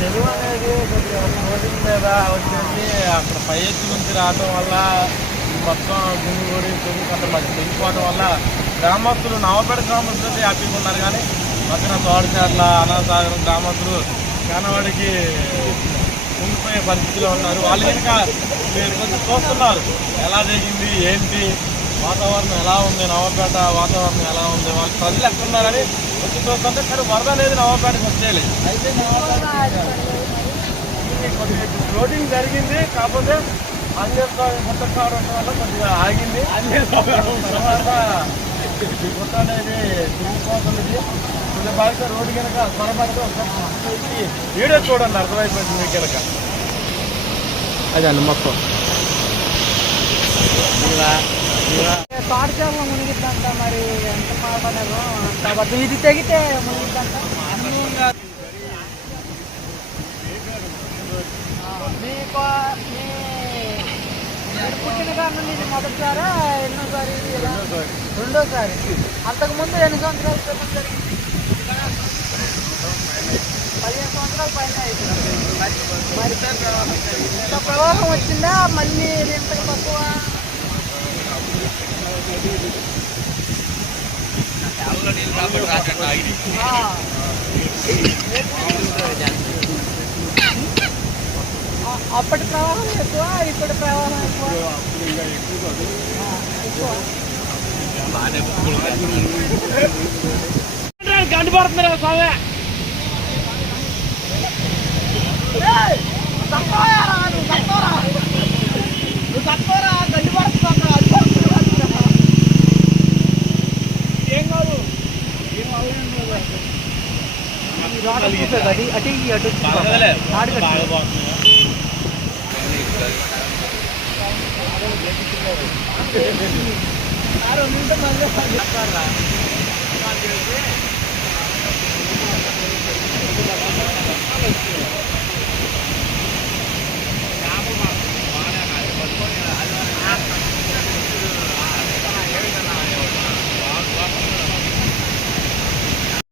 తెలుగు అనేది కొద్దిగా రోడ్డు మీద వచ్చేసి అక్కడ పై ఎత్తు నుంచి రావడం వల్ల మొత్తం గుంగుగూడి తుమ్ముకట్ట మధ్య తెగిపోవడం వల్ల గ్రామస్తులు నవపేట గ్రామస్తులు అయితే హ్యాపీగా ఉన్నారు. కానీ మధ్యన తోటచాట్ల అనాసాగరం గ్రామస్తులు కానవాడికి ఉండిపోయే పరిస్థితిలో ఉన్నారు. వాళ్ళు కనుక మీరు కొంచెం చూస్తున్నారు ఎలా జరిగింది ఏంటి వాతావరణం ఎలా ఉంది, నవపేట వాతావరణం ఎలా ఉంది, వాళ్ళ ప్రజలు ఎక్కడున్నారని వచ్చి చూస్తుంటే ఇక్కడ వరద అనేది నవపేటకి వచ్చేయలేదు. అయితే ఫ్లోటింగ్ జరిగింది, కాకపోతే ఆంజనేయ గుట్ట కావడం వల్ల కొద్దిగా ఆగింది. తర్వాత గుట్ట అనేది తిరిగిపోతుంది. కొద్దిగా బాగా రోడ్డు కనుక త్వరపడితే ఒకసారి వీడియో చూడండి, అర్థమైపోయింది మీకు కనుక. అదే అండి మొత్తం పాఠశాలలో మునిగిద్దంట. మరి ఎంత మాట్లాడారు అంత అబద్ధం. ఇది తెగితే మునిగిద్దంట. మీకు పుట్టిన కారణం ఇది మొదటిసారా ఎన్నోసారి? రెండోసారి. అంతకుముందు ఎన్ని సంవత్సరాల క్రితం జరిగింది? 15 సంవత్సరాల పైన అయిపోయింది. మరి ఇంత ప్రవాహం వచ్చిందా? మళ్ళీ ఇంతకు తక్కువ? అప్పటి ప్రవాహం ఎక్కువ, ఇప్పటి ప్రవాహం ఎక్కువ. గండిపడుతున్నారు స్వామి. ఏం కాదు అది అటు అటు బాగా